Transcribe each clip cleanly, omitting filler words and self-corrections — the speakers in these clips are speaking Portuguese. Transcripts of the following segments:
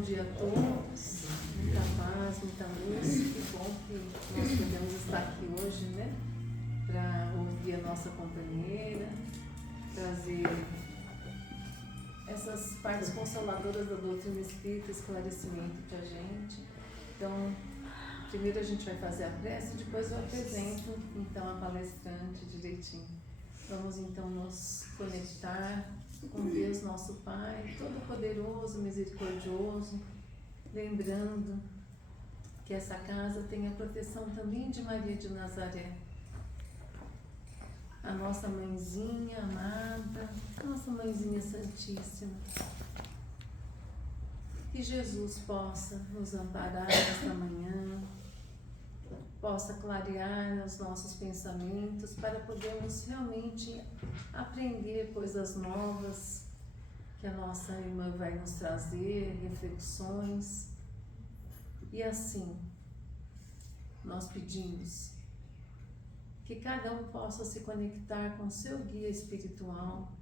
Bom dia a todos, muita paz, muita luz. Que bom que nós podemos estar aqui hoje, né? Para ouvir a nossa companheira, trazer essas partes consoladoras da doutrina espírita, esclarecimento para a gente. Então, primeiro a gente vai fazer a prece, depois eu apresento então a palestrante direitinho. Vamos então nos conectar com Deus nosso Pai, todo-poderoso, misericordioso, lembrando que essa casa tem a proteção também de Maria de Nazaré, a nossa mãezinha amada, a nossa mãezinha santíssima. Que Jesus possa nos amparar nesta manhã, possa clarear os nossos pensamentos para podermos realmente aprender coisas novas que a nossa irmã vai nos trazer, reflexões. E assim, nós pedimos que cada um possa se conectar com seu guia espiritual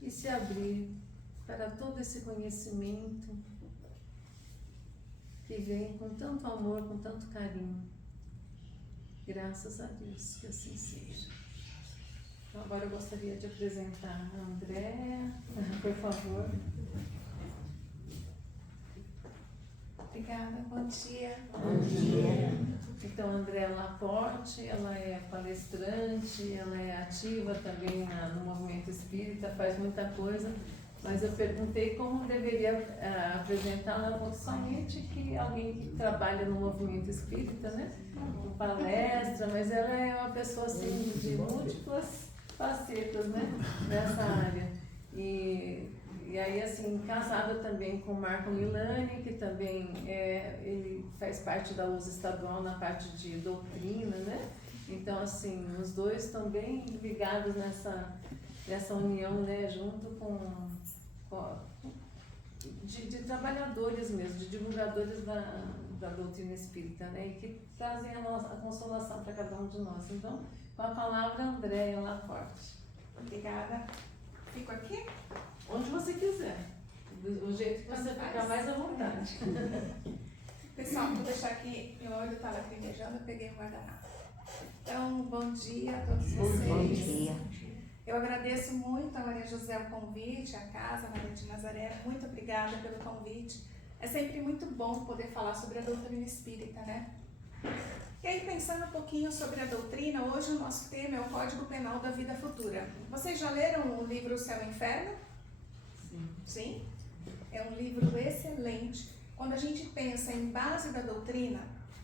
e se abrir para todo esse conhecimento que vem com tanto amor, com tanto carinho. Graças a Deus que assim seja. Então, agora eu gostaria de apresentar a Andréa, por favor. Obrigada, bom dia. Bom dia. Então, Andréa Laporte, ela é palestrante, ela é ativa também no movimento espírita, faz muita coisa. Mas eu perguntei como deveria apresentá-la, somente que alguém que trabalha no movimento espírita, né? Com palestra, mas ela é uma pessoa assim de múltiplas facetas, né? Nessa área. E aí, assim, casada também com o Marco Milani, que também ele faz parte da luz estadual na parte de doutrina, né? Então, assim, os dois estão bem ligados nessa união, né? Junto com de trabalhadores mesmo, de divulgadores da doutrina espírita, né? E que trazem a consolação para cada um de nós. Então, com a palavra, Andréa Laporte. Obrigada. Fico aqui? Onde você quiser, do jeito que você ficar mais à vontade. Pessoal, vou deixar aqui, meu olho está lacrimejando, eu peguei um guardanapo. Então, bom dia a todos vocês. Bom dia. Eu agradeço muito a Maria José o convite, a casa Maria de Nazaré, muito obrigada pelo convite. É sempre muito bom poder falar sobre a doutrina espírita, né? E aí, pensando um pouquinho sobre a doutrina, hoje o nosso tema é o Código Penal da Vida Futura. Vocês já leram o livro O Céu e o Inferno? Sim. Sim? É um livro excelente. Quando a gente pensa em base da doutrina,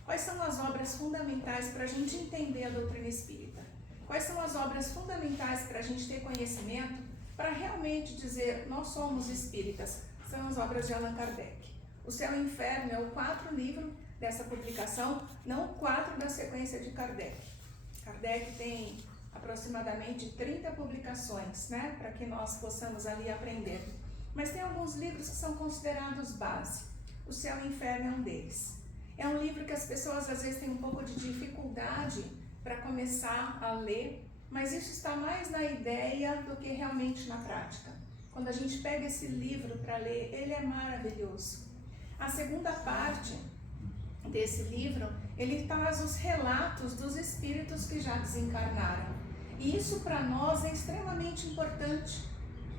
quais são as obras fundamentais para a gente entender a doutrina espírita? Quais são as obras fundamentais para a gente ter conhecimento, para realmente dizer, nós somos espíritas? São as obras de Allan Kardec. O Céu e o Inferno é o 4º livro dessa publicação, não o 4 da sequência de Kardec. Kardec tem aproximadamente 30 publicações, né, para que nós possamos ali aprender. Mas tem alguns livros que são considerados base. O Céu e o Inferno é um deles. É um livro que as pessoas às vezes têm um pouco de dificuldade para começar a ler, mas isso está mais na ideia do que realmente na prática. Quando a gente pega esse livro para ler, ele é maravilhoso. A segunda parte desse livro, ele traz os relatos dos espíritos que já desencarnaram. E isso para nós é extremamente importante.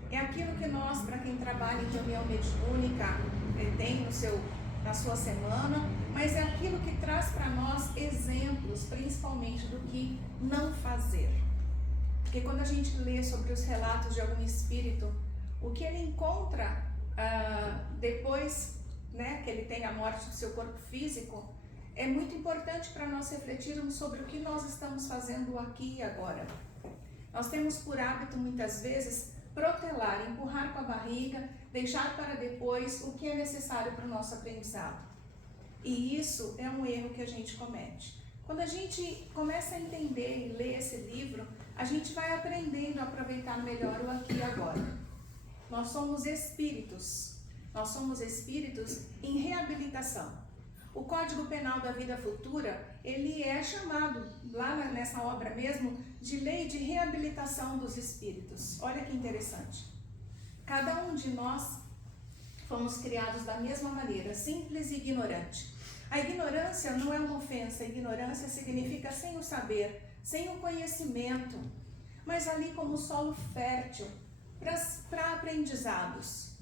É aquilo que nós, para quem trabalha em reunião mediúnica, tem na sua semana, mas é aquilo que traz para nós exemplos, principalmente do que não fazer. Porque quando a gente lê sobre os relatos de algum espírito, o que ele encontra depois, né, que ele tem a morte do seu corpo físico, é muito importante para nós refletirmos sobre o que nós estamos fazendo aqui e agora. Nós temos por hábito, muitas vezes, protelar, empurrar com a barriga, deixar para depois o que é necessário para o nosso aprendizado. E isso é um erro que a gente comete. Quando a gente começa a entender e ler esse livro, a gente vai aprendendo a aproveitar melhor o aqui e agora. Nós somos espíritos em reabilitação. O Código Penal da Vida Futura, ele é chamado, lá nessa obra mesmo, de Lei de Reabilitação dos Espíritos. Olha que interessante. Cada um de nós fomos criados da mesma maneira, simples e ignorante. A ignorância não é uma ofensa, a ignorância significa sem o saber, sem o conhecimento, mas ali como solo fértil para aprendizados.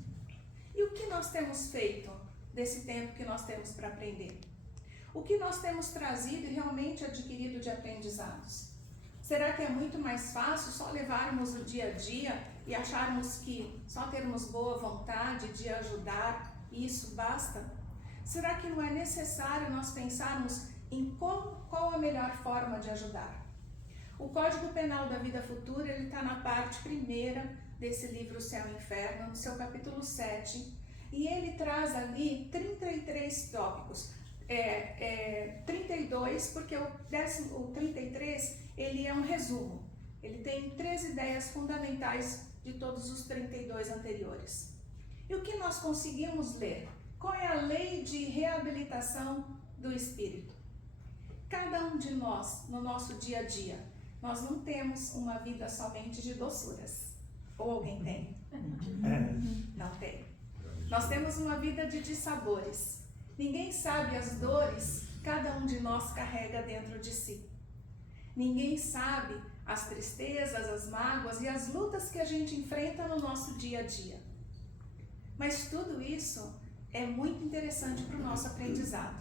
E o que nós temos feito desse tempo que nós temos para aprender? O que nós temos trazido e realmente adquirido de aprendizados? Será que é muito mais fácil só levarmos o dia a dia e acharmos que só termos boa vontade de ajudar, isso basta? Será que não é necessário nós pensarmos em qual a melhor forma de ajudar? O Código Penal da Vida Futura, ele está na parte primeira desse livro Céu e Inferno, no seu capítulo 7, e ele traz ali 33 tópicos. 32, porque o 33, ele é um resumo. Ele tem 3 ideias fundamentais de todos os 32 anteriores. E o que nós conseguimos ler? Qual é a lei de reabilitação do espírito? Cada um de nós, no nosso dia a dia, nós não temos uma vida somente de doçuras. Ou alguém tem? Não tem. Nós temos uma vida de dissabores. Ninguém sabe as dores que cada um de nós carrega dentro de si. Ninguém sabe as tristezas, as mágoas e as lutas que a gente enfrenta no nosso dia a dia. Mas tudo isso é muito interessante para o nosso aprendizado.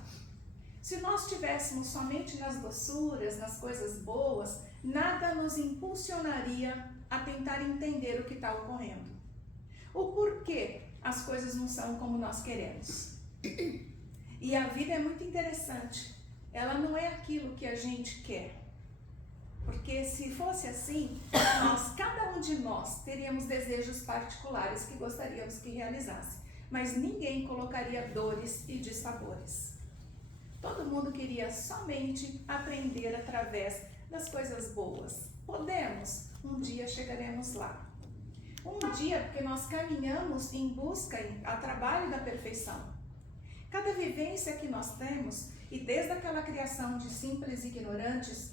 Se nós estivéssemos somente nas doçuras, nas coisas boas, nada nos impulsionaria a tentar entender o que está ocorrendo. O porquê as coisas não são como nós queremos. E a vida é muito interessante. Ela não é aquilo que a gente quer. Porque se fosse assim, cada um de nós teríamos desejos particulares que gostaríamos que realizasse. Mas ninguém colocaria dores e dissabores. Todo mundo queria somente aprender através das coisas boas. Podemos, um dia chegaremos lá. Um dia, porque nós caminhamos em busca, a trabalho da perfeição. Cada vivência que nós temos, e desde aquela criação de simples ignorantes,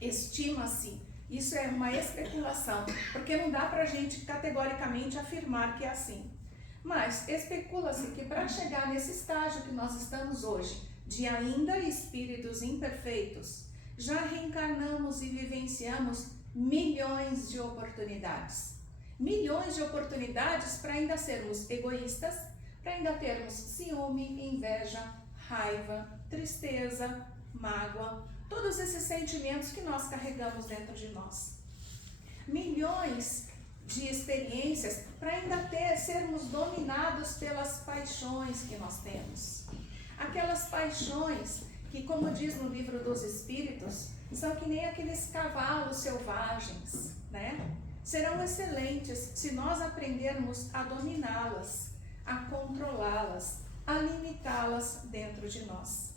estima-se, isso é uma especulação, porque não dá para a gente categoricamente afirmar que é assim. Mas especula-se que para chegar nesse estágio que nós estamos hoje, de ainda espíritos imperfeitos, já reencarnamos e vivenciamos milhões de oportunidades. Milhões de oportunidades para ainda sermos egoístas, para ainda termos ciúme, inveja, raiva, tristeza, mágoa, todos esses sentimentos que nós carregamos dentro de nós. Milhões de experiências para ainda sermos dominados pelas paixões que nós temos. Aquelas paixões que, como diz no livro dos Espíritos, são que nem aqueles cavalos selvagens, né? Serão excelentes se nós aprendermos a dominá-las, a controlá-las, a limitá-las dentro de nós.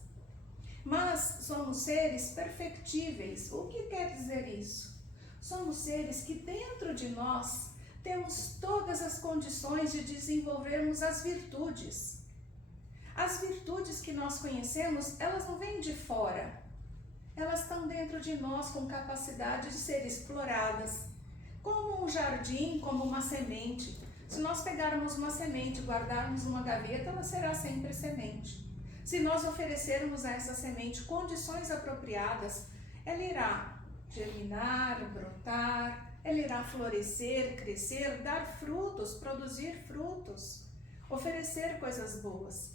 Mas somos seres perfectíveis. O que quer dizer isso? Somos seres que dentro de nós temos todas as condições de desenvolvermos as virtudes. As virtudes que nós conhecemos, elas não vêm de fora. Elas estão dentro de nós com capacidade de ser exploradas. Como um jardim, como uma semente. Se nós pegarmos uma semente e guardarmos numa gaveta, ela será sempre semente. Se nós oferecermos a essa semente condições apropriadas, ela irá germinar, brotar, ela irá florescer, crescer, dar frutos, produzir frutos, oferecer coisas boas.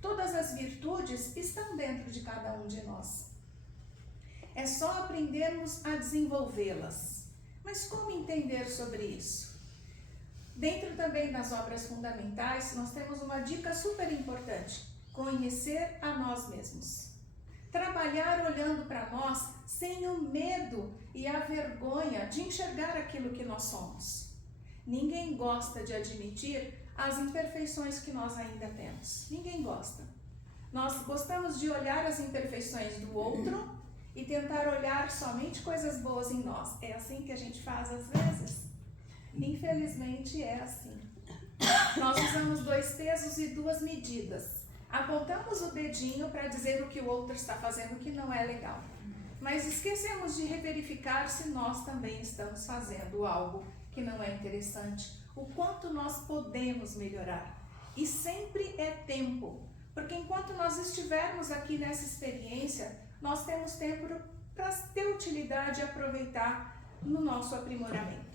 Todas as virtudes estão dentro de cada um de nós. É só aprendermos a desenvolvê-las. Mas como entender sobre isso? Dentro também das obras fundamentais, nós temos uma dica super importante: conhecer a nós mesmos. Trabalhar olhando para nós sem o medo e a vergonha de enxergar aquilo que nós somos. Ninguém gosta de admitir as imperfeições que nós ainda temos. Ninguém gosta. Nós gostamos de olhar as imperfeições do outro e tentar olhar somente coisas boas em nós. É assim que a gente faz às vezes? Infelizmente é assim. Nós usamos 2 pesos e 2 medidas. Apontamos o dedinho para dizer o que o outro está fazendo que não é legal. mas esquecemos de reverificar se nós também estamos fazendo algo que não é interessante, o quanto nós podemos melhorar. E sempre é tempo, porque enquanto nós estivermos aqui nessa experiência, nós temos tempo para ter utilidade e aproveitar no nosso aprimoramento.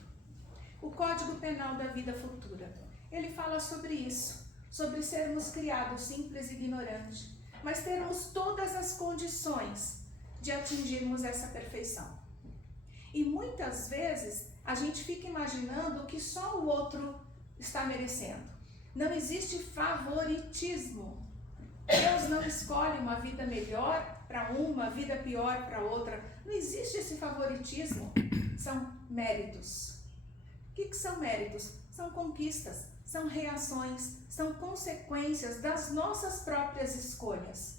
O Código Penal da Vida Futura, ele fala sobre isso, sobre sermos criados simples e ignorantes, mas termos todas as condições de atingirmos essa perfeição. E muitas vezes a gente fica imaginando o que só o outro está merecendo. Não existe favoritismo. Deus não escolhe uma vida melhor para uma vida pior para outra. Não existe esse favoritismo. São méritos. O que são méritos? São conquistas, são reações, são consequências das nossas próprias escolhas.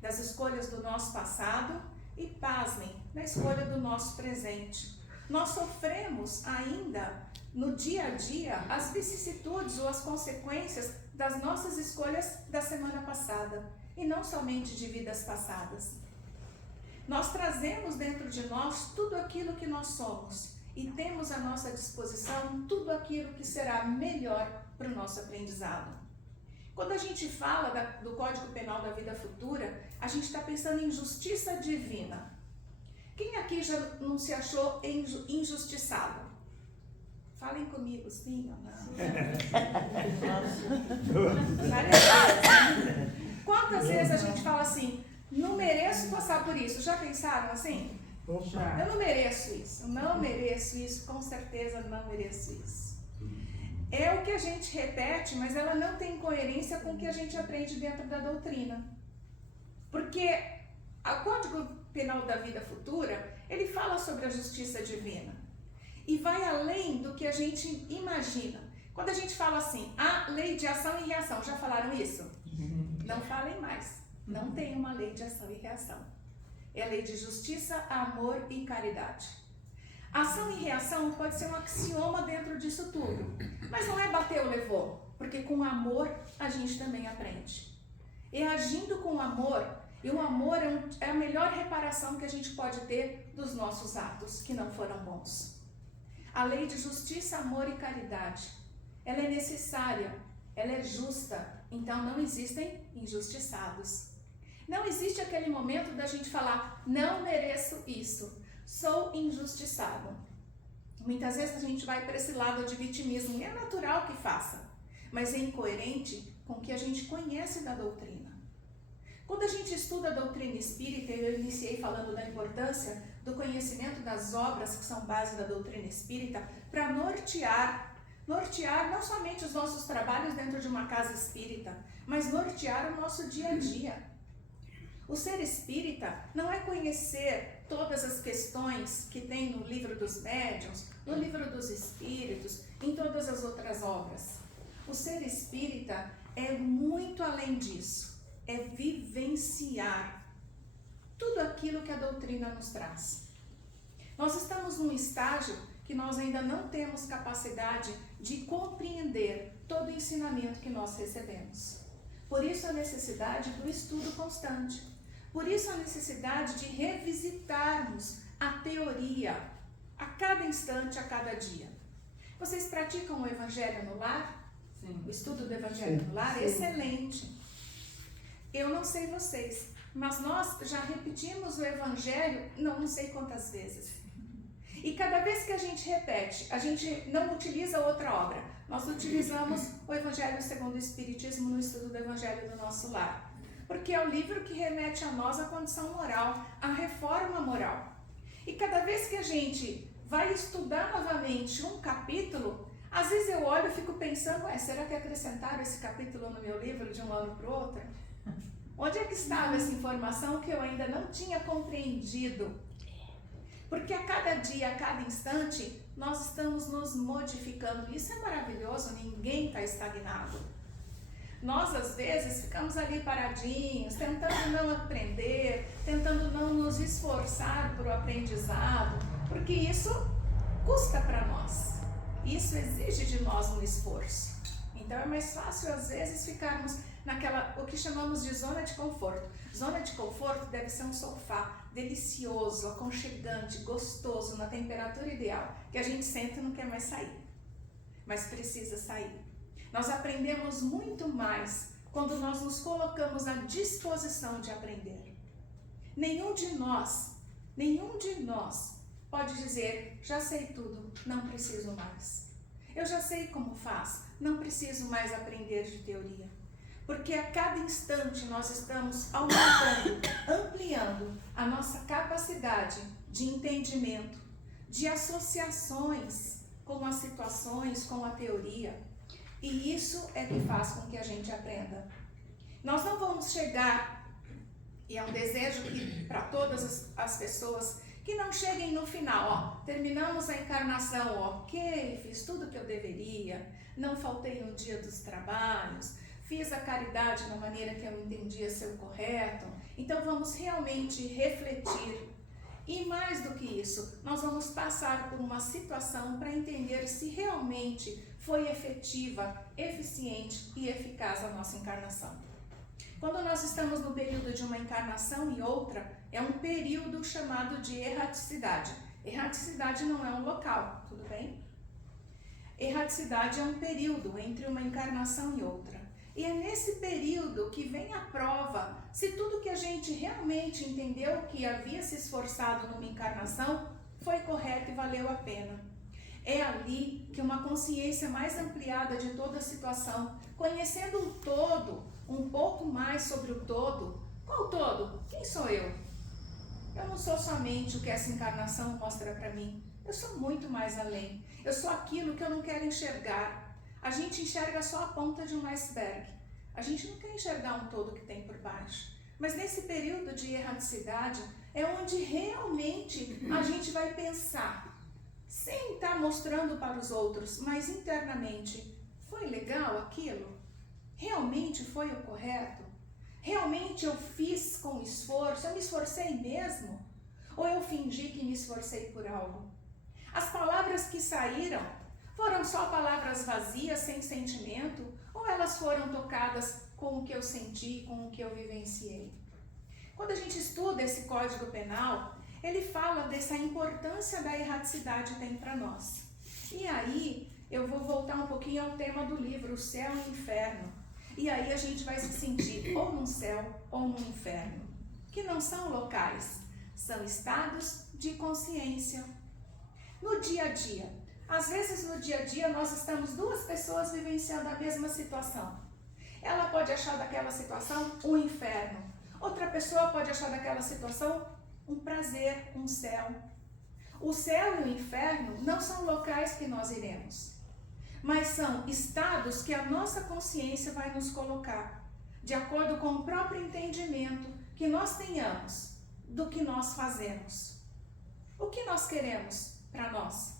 Das escolhas do nosso passado e, pasmem, da escolha do nosso presente. Nós sofremos ainda no dia a dia as vicissitudes ou as consequências das nossas escolhas da semana passada, e não somente de vidas passadas. Nós trazemos dentro de nós tudo aquilo que nós somos e temos à nossa disposição tudo aquilo que será melhor para o nosso aprendizado. Quando a gente fala do Código Penal da Vida Futura, a gente está pensando em justiça divina. Quem aqui já não se achou injustiçado? Falem comigo, sim ou não? Várias vezes. Quantas vezes a gente fala assim, não mereço passar por isso? Já pensaram assim? Eu não mereço isso, não mereço isso, com certeza não mereço isso. É o que a gente repete, mas ela não tem coerência com o que a gente aprende dentro da doutrina. Porque o Código Penal da Vida Futura, ele fala sobre a justiça divina. E vai além do que a gente imagina. Quando a gente fala assim, a lei de ação e reação, já falaram isso? Não falem mais. Não tem uma lei de ação e reação. É a lei de justiça, amor e caridade. Ação e reação pode ser um axioma dentro disso tudo. Mas não é bater ou levou. Porque com amor a gente também aprende. E agindo com amor, e o amor é a melhor reparação que a gente pode ter dos nossos atos que não foram bons. A lei de justiça, amor e caridade, ela é necessária, ela é justa, então não existem injustiçados. Não existe aquele momento da gente falar, não mereço isso, sou injustiçado. Muitas vezes a gente vai para esse lado de vitimismo, e é natural que faça, mas é incoerente com o que a gente conhece da doutrina. Quando a gente estuda a doutrina espírita, eu iniciei falando da importância do conhecimento das obras que são base da doutrina espírita para nortear não somente os nossos trabalhos dentro de uma casa espírita, mas nortear o nosso dia a dia. O ser espírita não é conhecer todas as questões que tem no livro dos médiuns, no livro dos espíritos, em todas as outras obras. O ser espírita é muito além disso. É vivenciar tudo aquilo que a doutrina nos traz. Nós estamos num estágio que nós ainda não temos capacidade de compreender todo o ensinamento que nós recebemos. Por isso a necessidade do estudo constante. Por isso a necessidade de revisitarmos a teoria a cada instante, a cada dia. Vocês praticam o Evangelho no lar? Sim. O estudo do Evangelho no lar? Sim. Excelente. Eu não sei vocês, mas nós já repetimos o Evangelho não sei quantas vezes. E cada vez que a gente repete, a gente não utiliza outra obra. Nós utilizamos o Evangelho segundo o Espiritismo no estudo do Evangelho do nosso lar. Porque é o livro que remete a nós a condição moral, a reforma moral. E cada vez que a gente vai estudar novamente um capítulo, às vezes eu olho e fico pensando, será que acrescentaram esse capítulo no meu livro de um ano para o outro? Onde é que estava essa informação que eu ainda não tinha compreendido? Porque a cada dia, a cada instante, nós estamos nos modificando. Isso é maravilhoso, ninguém está estagnado. Nós, às vezes, ficamos ali paradinhos, tentando não aprender, tentando não nos esforçar para o aprendizado, porque isso custa para nós. Isso exige de nós um esforço. Então é mais fácil, às vezes, ficarmos naquela, o que chamamos de zona de conforto. Zona de conforto deve ser um sofá, delicioso, aconchegante, gostoso, na temperatura ideal, que a gente senta e não quer mais sair, mas precisa sair. Nós aprendemos muito mais quando nós nos colocamos à disposição de aprender. Nenhum de nós pode dizer, já sei tudo, não preciso mais. Eu já sei como faz, não preciso mais aprender de teoria. Porque a cada instante nós estamos aumentando, ampliando a nossa capacidade de entendimento, de associações com as situações, com a teoria. E isso é que faz com que a gente aprenda. Nós não vamos chegar, e é um desejo que para todas as pessoas, que não cheguem no final, terminamos a encarnação, ok, fiz tudo o que eu deveria, não faltei no dia dos trabalhos, fiz a caridade da maneira que eu entendia ser o correto, então vamos realmente refletir. E mais do que isso, nós vamos passar por uma situação para entender se realmente foi efetiva, eficiente e eficaz a nossa encarnação. Quando nós estamos no período de uma encarnação e outra, é um período chamado de erraticidade. Erraticidade não é um local, tudo bem? Erraticidade é um período entre uma encarnação e outra. E é nesse período que vem a prova se tudo que a gente realmente entendeu que havia se esforçado numa encarnação foi correto e valeu a pena. É ali que uma consciência mais ampliada de toda a situação, conhecendo o todo, um pouco mais sobre o todo. Qual todo? Quem sou eu? Eu não sou somente o que essa encarnação mostra para mim. Eu sou muito mais além. Eu sou aquilo que eu não quero enxergar. A gente enxerga só a ponta de um iceberg. A gente não quer enxergar um todo que tem por baixo. Mas nesse período de erraticidade é onde realmente a gente vai pensar, sem estar mostrando para os outros, mas internamente, foi legal aquilo? Realmente foi o correto? Realmente eu fiz com esforço? Eu me esforcei mesmo? Ou eu fingi que me esforcei por algo? As palavras que saíram foram só palavras vazias, sem sentimento? Ou elas foram tocadas com o que eu senti, com o que eu vivenciei? Quando a gente estuda esse Código Penal, ele fala dessa importância da erraticidade tem para nós. E aí, eu vou voltar um pouquinho ao tema do livro, o céu e o inferno. E aí a gente vai se sentir ou num céu ou num inferno, que não são locais, são estados de consciência. No dia a dia, às vezes no dia a dia nós estamos duas pessoas vivenciando a mesma situação. Ela pode achar daquela situação um inferno, outra pessoa pode achar daquela situação um prazer, um céu. O céu e o inferno não são locais que nós iremos, mas são estados que a nossa consciência vai nos colocar, de acordo com o próprio entendimento que nós tenhamos do que nós fazemos. O que nós queremos para nós?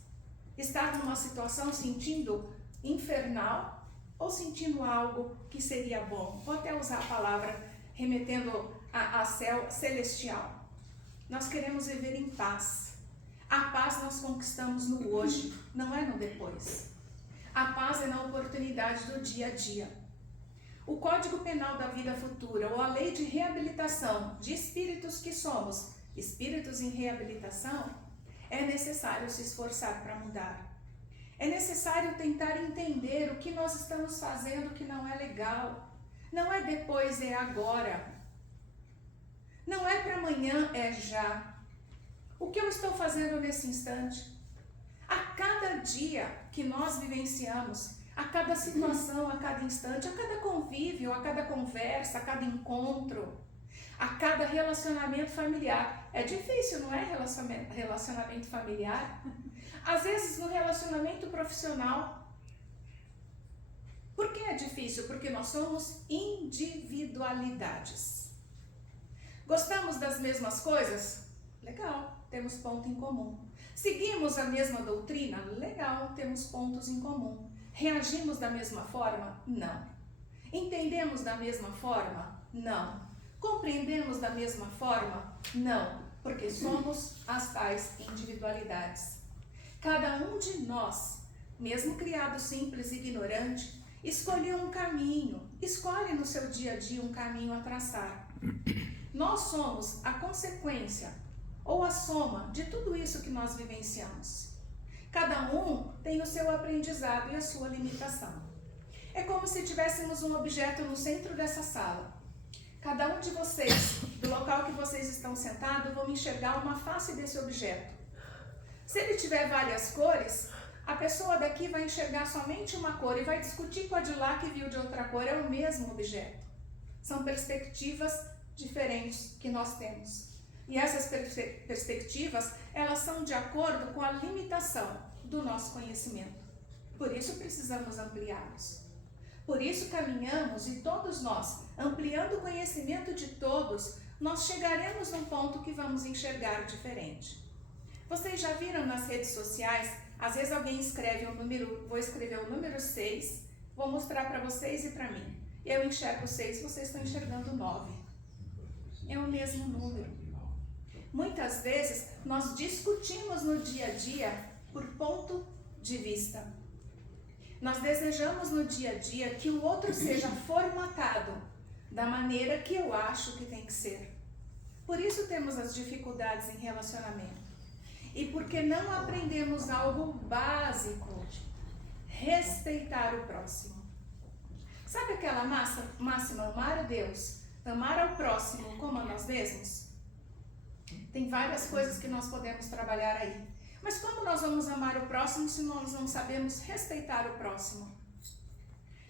Estar numa situação sentindo infernal ou sentindo algo que seria bom? Vou até usar a palavra remetendo a céu celestial. Nós queremos viver em paz. A paz nós conquistamos no hoje, não é no depois. A paz é na oportunidade do dia a dia. O Código Penal da Vida Futura, ou a Lei de Reabilitação de Espíritos que somos, espíritos em reabilitação, é necessário se esforçar para mudar. É necessário tentar entender o que nós estamos fazendo que não é legal. Não é depois, é agora. Não é para amanhã, é já. O que eu estou fazendo nesse instante? A cada dia que nós vivenciamos, a cada situação, a cada instante, a cada convívio, a cada conversa, a cada encontro, a cada relacionamento familiar. É difícil, não é? Relacionamento familiar. Às vezes no relacionamento profissional. Por que é difícil? Porque nós somos individualidades. Gostamos das mesmas coisas? Legal, temos ponto em comum. Seguimos a mesma doutrina? Legal, temos pontos em comum. Reagimos da mesma forma? Não. Entendemos da mesma forma? Não. Compreendemos da mesma forma? Não, porque somos as tais individualidades. Cada um de nós, mesmo criado simples e ignorante, escolheu um caminho, escolhe no seu dia a dia um caminho a traçar. Nós somos a consequência ou a soma de tudo isso que nós vivenciamos. Cada um tem o seu aprendizado e a sua limitação. É como se tivéssemos um objeto no centro dessa sala. Cada um de vocês, do local que vocês estão sentados, vão enxergar uma face desse objeto. Se ele tiver várias cores, a pessoa daqui vai enxergar somente uma cor e vai discutir com a de lá que viu de outra cor, é o mesmo objeto. São perspectivas diferentes que nós temos. E essas perspectivas, elas são de acordo com a limitação do nosso conhecimento. Por isso precisamos ampliá-los. Por isso caminhamos e todos nós, ampliando o conhecimento de todos, nós chegaremos num ponto que vamos enxergar diferente. Vocês já viram nas redes sociais, às vezes alguém escreve um número, vou escrever o número 6, vou mostrar para vocês e para mim. Eu enxergo 6, vocês estão enxergando 9. É o mesmo número. Muitas vezes nós discutimos no dia a dia por ponto de vista. Nós desejamos no dia a dia que o outro seja formatado da maneira que eu acho que tem que ser. Por isso temos as dificuldades em relacionamento. E porque não aprendemos algo básico, respeitar o próximo. Sabe aquela máxima, amar a Deus, amar ao próximo como a nós mesmos? Tem várias coisas que nós podemos trabalhar aí. Mas como nós vamos amar o próximo se nós não sabemos respeitar o próximo?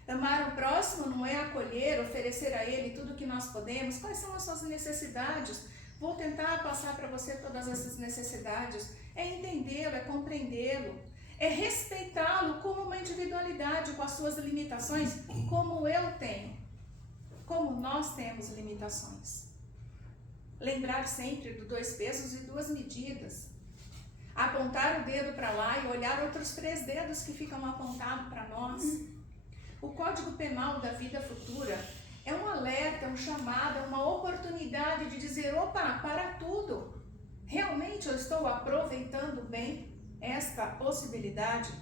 Amar o próximo não é acolher, oferecer a ele tudo que nós podemos. Quais são as suas necessidades? Vou tentar passar para você todas essas necessidades. É entendê-lo, é compreendê-lo. É respeitá-lo como uma individualidade, com as suas limitações, como eu tenho. Como nós temos limitações. Lembrar sempre do 2 pesos e 2 medidas. Apontar o dedo para lá e olhar outros 3 dedos que ficam apontados para nós. O Código Penal da Vida Futura é um alerta, um chamado, uma oportunidade de dizer, opa, para tudo. Realmente eu estou aproveitando bem esta possibilidade?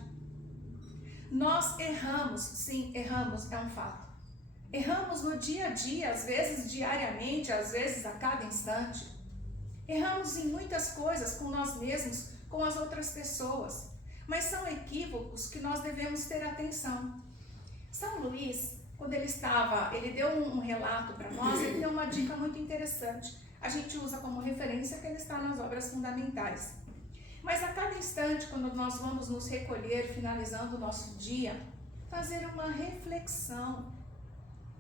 Nós erramos, sim, erramos, é um fato. Erramos no dia a dia, às vezes diariamente, às vezes a cada instante. Erramos em muitas coisas com nós mesmos, com as outras pessoas. Mas são equívocos que nós devemos ter atenção. São Luís, quando ele deu um relato para nós, ele deu uma dica muito interessante. A gente usa como referência que ele está nas obras fundamentais. Mas a cada instante, quando nós vamos nos recolher, finalizando o nosso dia, fazer uma reflexão.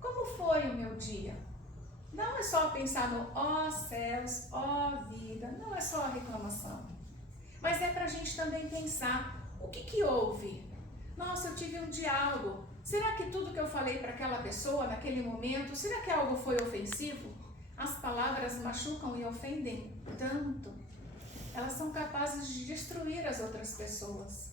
Como foi o meu dia? Não é só pensar no ó céus, ó vida, não é só a reclamação. Mas é para a gente também pensar, o que houve? Nossa, eu tive um diálogo. Será que tudo que eu falei para aquela pessoa naquele momento, será que algo foi ofensivo? As palavras machucam e ofendem tanto. Elas são capazes de destruir as outras pessoas.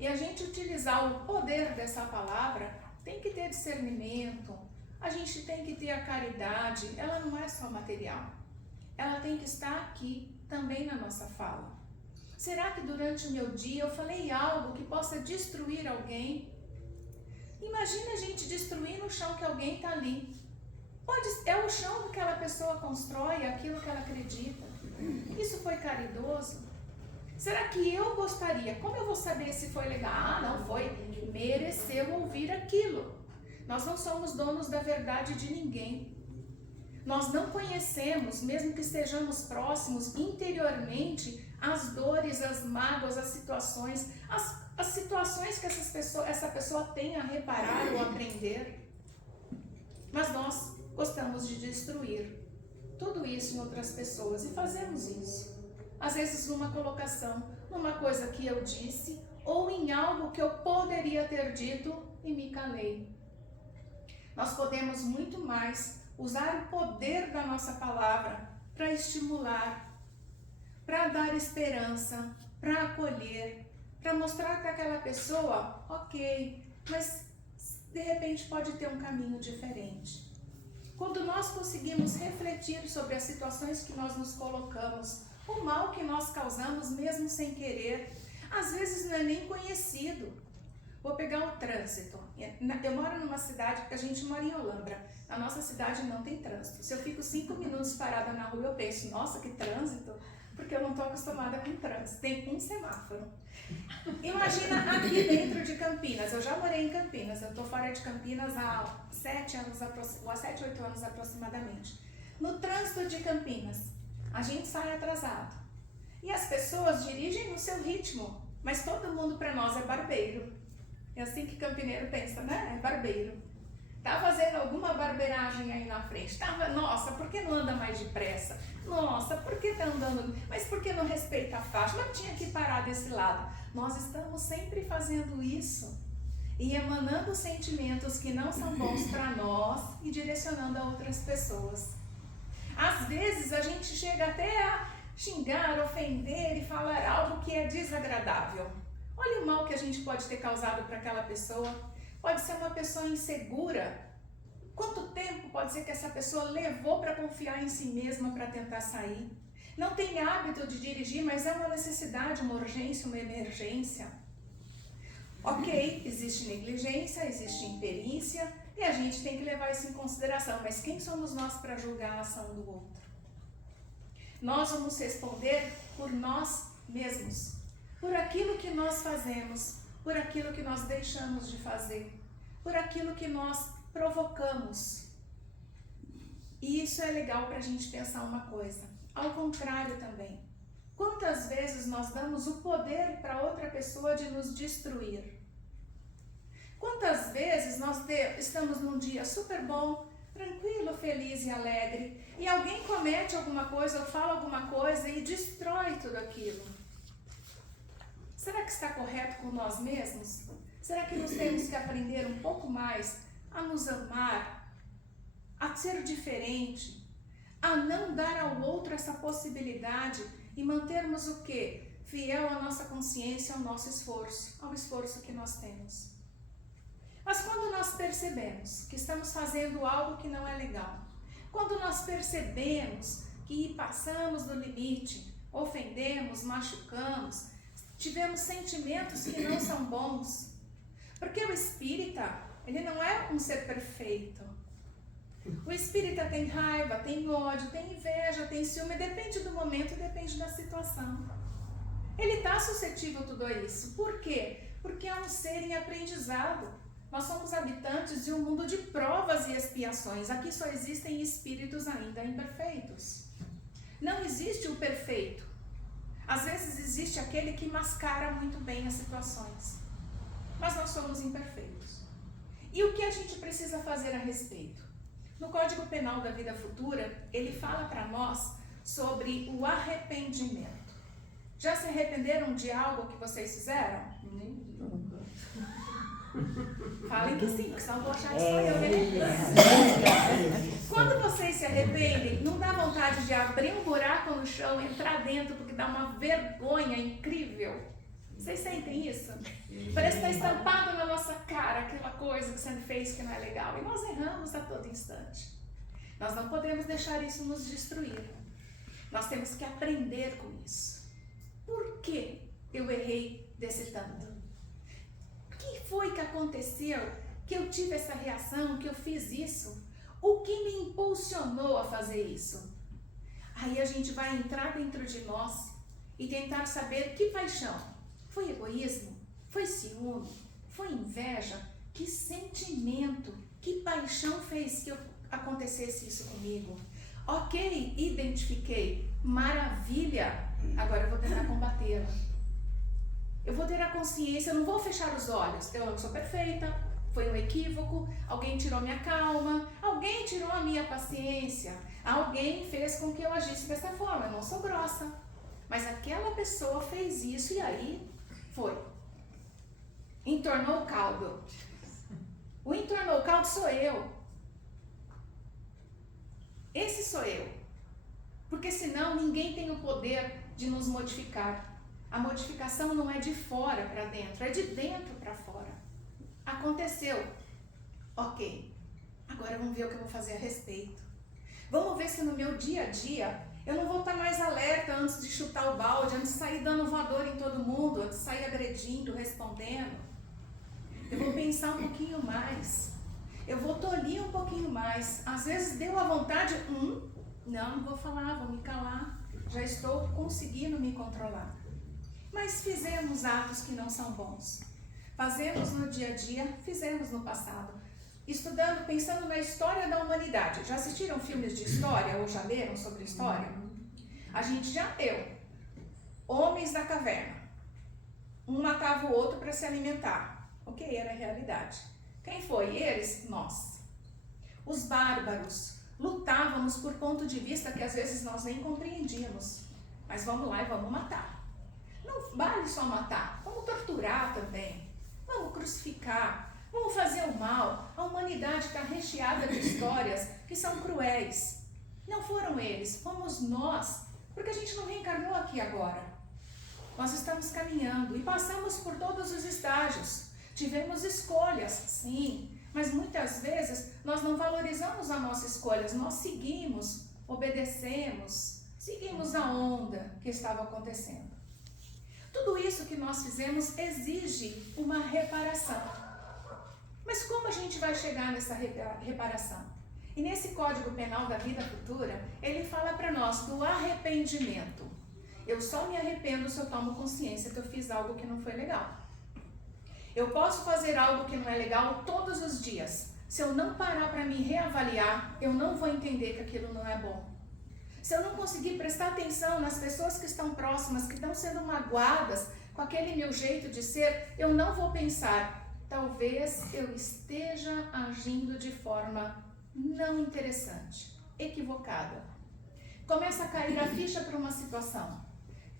E a gente utilizar o poder dessa palavra tem que ter discernimento. A gente tem que ter a caridade. Ela não é só material. Ela tem que estar aqui também na nossa fala. Será que durante o meu dia eu falei algo que possa destruir alguém? Imagina a gente destruindo o chão que alguém está ali. É o chão que aquela pessoa constrói, aquilo que ela acredita. Isso foi caridoso? Será que eu gostaria? Como eu vou saber se foi legal? Ah, não foi. Mereceu ouvir aquilo. Nós não somos donos da verdade de ninguém. Nós não conhecemos, mesmo que estejamos próximos interiormente, as dores, as mágoas, as situações que essa pessoa tem a reparar ou aprender. Mas nós gostamos de destruir tudo isso em outras pessoas e fazemos isso. Às vezes numa colocação, numa coisa que eu disse ou em algo que eu poderia ter dito e me calei. Nós podemos muito mais usar o poder da nossa palavra para estimular, para dar esperança, para acolher, para mostrar para aquela pessoa, ok, mas de repente pode ter um caminho diferente. Quando nós conseguimos refletir sobre as situações que nós nos colocamos, o mal que nós causamos mesmo sem querer, às vezes não é nem conhecido. Vou pegar o trânsito. Eu moro numa cidade, a gente mora em Olambra. Na nossa cidade não tem trânsito. Se eu fico 5 minutos parada na rua, eu penso, nossa, que trânsito, porque eu não estou acostumada com trânsito. Tem um semáforo. Imagina aqui dentro de Campinas. Eu já morei em Campinas. Eu estou fora de Campinas há 7, 8 anos aproximadamente. No trânsito de Campinas, a gente sai atrasado. E as pessoas dirigem no seu ritmo, mas todo mundo para nós é barbeiro. É assim que campineiro pensa, né? É barbeiro. Tá fazendo alguma barbeiragem aí na frente. Nossa, por que não anda mais depressa? Nossa, por que tá andando? Mas por que não respeita a faixa? Mas tinha que parar desse lado. Nós estamos sempre fazendo isso e emanando sentimentos que não são bons para nós e direcionando a outras pessoas. Às vezes a gente chega até a xingar, ofender e falar algo que é desagradável. Olha o mal que a gente pode ter causado para aquela pessoa. Pode ser uma pessoa insegura. Quanto tempo pode ser que essa pessoa levou para confiar em si mesma para tentar sair? Não tem hábito de dirigir, mas é uma necessidade, uma urgência, uma emergência. Ok, existe negligência, existe imperícia e a gente tem que levar isso em consideração. Mas quem somos nós para julgar a ação do outro? Nós vamos responder por nós mesmos, por aquilo que nós fazemos, por aquilo que nós deixamos de fazer, por aquilo que nós provocamos. E isso é legal para a gente pensar uma coisa. Ao contrário também. Quantas vezes nós damos o poder para outra pessoa de nos destruir? Quantas vezes nós estamos num dia super bom, tranquilo, feliz e alegre, e alguém comete alguma coisa ou fala alguma coisa e destrói tudo aquilo? Será que está correto com nós mesmos? Será que nós temos que aprender um pouco mais a nos amar, a ser diferente, a não dar ao outro essa possibilidade e mantermos o quê? Fiel à nossa consciência, ao nosso esforço, ao esforço que nós temos. Mas quando nós percebemos que estamos fazendo algo que não é legal, quando nós percebemos que passamos do limite, ofendemos, machucamos, tivemos sentimentos que não são bons, porque o espírita, ele não é um ser perfeito. O espírita tem raiva, tem ódio, tem inveja, tem ciúme, depende do momento e depende da situação. Ele está suscetível a tudo isso. Por quê? Porque é um ser em aprendizado. Nós somos habitantes de um mundo de provas e expiações. Aqui só existem espíritos ainda imperfeitos. Não existe o perfeito. Às vezes existe aquele que mascara muito bem as situações. Mas nós somos imperfeitos. E o que a gente precisa fazer a respeito? No Código Penal da Vida Futura, ele fala para nós sobre o arrependimento. Já se arrependeram de algo que vocês fizeram? Nunca. Falem que sim, porque senão eu vou achar que sou eu, né? Quando vocês se arrependem, não dá vontade de abrir um buraco no chão, entrar dentro, porque dá uma vergonha incrível. Vocês sentem isso? Parece que está estampado na nossa cara aquela coisa que você fez que não é legal. E nós erramos a todo instante. Nós não podemos deixar isso nos destruir. Nós temos que aprender com isso. Por que eu errei desse tanto? O que foi que aconteceu que eu tive essa reação, que eu fiz isso? O que me impulsionou a fazer isso? Aí a gente vai entrar dentro de nós e tentar saber que paixão. Foi egoísmo? Foi ciúme? Foi inveja? Que sentimento? Que paixão fez que acontecesse isso comigo? Ok, identifiquei. Maravilha! Agora eu vou tentar combatê-la. Eu vou ter a consciência, eu não vou fechar os olhos. Eu não sou perfeita, foi um equívoco, alguém tirou minha calma, alguém tirou a minha paciência, alguém fez com que eu agisse dessa forma. Eu não sou grossa, mas aquela pessoa fez isso e aí foi. Entornou o caldo. O entornou o caldo sou eu. Esse sou eu. Porque senão ninguém tem o poder de nos modificar. A modificação não é de fora para dentro, é de dentro para fora. Aconteceu. Ok. Agora vamos ver o que eu vou fazer a respeito. Vamos ver se no meu dia a dia eu não vou estar mais alerta antes de chutar o balde, antes de sair dando voador em todo mundo, antes de sair agredindo, respondendo. eu vou pensar um pouquinho mais, eu vou tolir um pouquinho mais. Às vezes deu a vontade, não vou falar, vou me calar, já estou conseguindo me controlar. Mas fizemos atos que não são bons. Fazemos no dia a dia, fizemos no passado. Estudando, pensando na história da humanidade. Já assistiram filmes de história ou já leram sobre história? A gente já leu. Homens da caverna. Um matava o outro para se alimentar. Ok, era a realidade. Quem foi? Eles? Nós. Os bárbaros. Lutávamos por ponto de vista que às vezes nós nem compreendíamos. Mas vamos lá e vamos matar. Não vale só matar, vamos torturar também. Vamos crucificar. Vamos fazer o mal. A humanidade está recheada de histórias que são cruéis. Não foram eles, fomos nós. Porque a gente não reencarnou aqui agora. Nós estamos caminhando e passamos por todos os estágios. Tivemos escolhas, sim. Mas muitas vezes nós não valorizamos as nossas escolhas. Nós seguimos, obedecemos, seguimos a onda que estava acontecendo. Tudo isso que nós fizemos exige uma reparação. Mas como a gente vai chegar nessa reparação? E nesse Código Penal da Vida Futura, ele fala para nós do arrependimento. Eu só me arrependo se eu tomo consciência que eu fiz algo que não foi legal. Eu posso fazer algo que não é legal todos os dias. Se eu não parar para me reavaliar, eu não vou entender que aquilo não é bom. Se eu não conseguir prestar atenção nas pessoas que estão próximas, que estão sendo magoadas com aquele meu jeito de ser, eu não vou pensar, talvez eu esteja agindo de forma não interessante, equivocada. Começa a cair a ficha para uma situação.